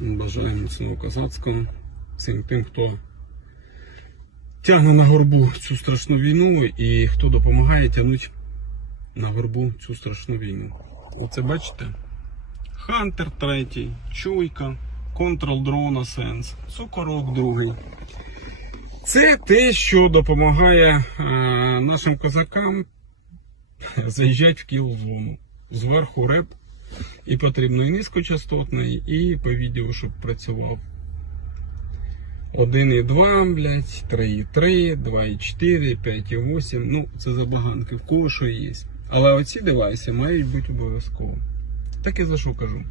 Бажаю міцного козацького всім тим, хто тягне на горбу цю страшну війну і хто допомагає тягнути на горбу цю страшну війну. Оце бачите? Хантер третій, чуйка, контрол дрона сенс, цукорок другий. Це те, що допомагає е, нашим козакам заїжджати в кіл зону. Зверху реп і потрібно і низькочастотний, і по відео, щоб працював. 1,2, блядь, 3,3, 2,4, 5,8. Ну, це забаганки, в кого що є. Але оці девайси мають бути обов'язково. Так я за що кажу.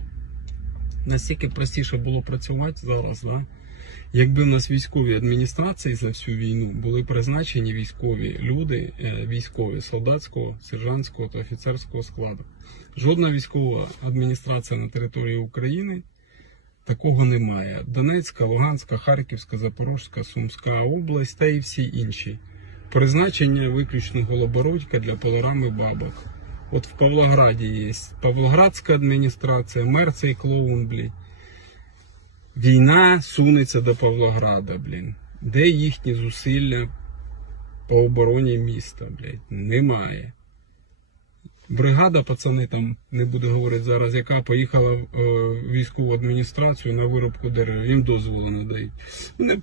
Настільки простіше було працювати зараз, да? якби в нас військові адміністрації за всю війну були призначені військові люди, е, військові солдатського, сержантського та офіцерського складу. Жодна військова адміністрація на території України такого немає. Донецька, Луганська, Харківська, Запорозька, Сумська область та і всі інші. Призначення виключно голобородька для пилорами бабок. От в Павлограді є Павлоградська адміністрація, мер цей клоун, блін. Війна сунеться до Павлограда, блін. Де їхні зусилля по обороні міста, блядь? Немає. Бригада, пацани, там не буду говорити зараз, яка поїхала в е, військову адміністрацію на виробку дерев, їм дозволу не дають.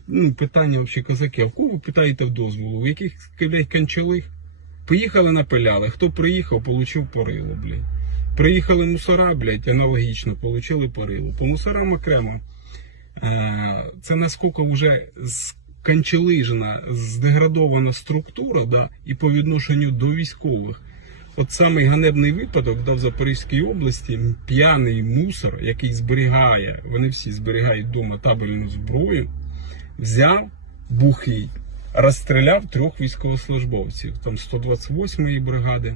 Ну, питання взагалі козаки, а в кого питаєте в дозволу? В яких блядь, канчалих? Поїхали напиляли. Хто приїхав, получив порило, блядь. Приїхали мусора, блядь, аналогічно, получили порило. По мусорам окремо. Е, Це наскільки вже сканчелижена, здеградована структура, да, і по відношенню до військових. От самий ганебний випадок да, в Запорізькій області п'яний мусор, який зберігає, вони всі зберігають вдома табельну зброю, взяв бухий, розстріляв трьох військовослужбовців, там 128-ї бригади.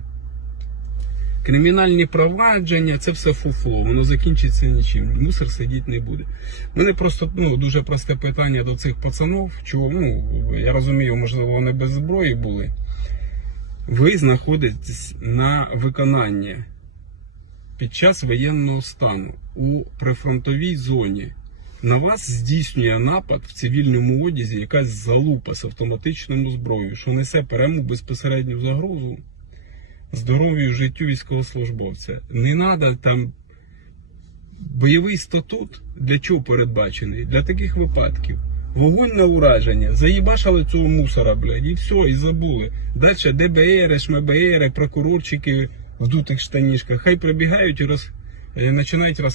Кримінальні провадження це все фуфло, воно закінчиться нічим. Мусор сидіти не буде. Мене просто ну, дуже просте питання до цих пацанов. Чого, ну, я розумію, можливо, вони без зброї були. Ви знаходитесь на виконанні під час воєнного стану у прифронтовій зоні. На вас здійснює напад в цивільному одязі якась залупа з автоматичною зброєю, що несе пряму безпосередню загрозу здоров'ю життю військовослужбовця. Не треба там бойовий статут для чого передбачений? Для таких випадків. Вогонь на ураження, заїбашали цього мусора, блядь, і все, і забули. Далі ДБР, ШМБР, прокурорчики в дутих штанішках, хай прибігають і роз... починають роз...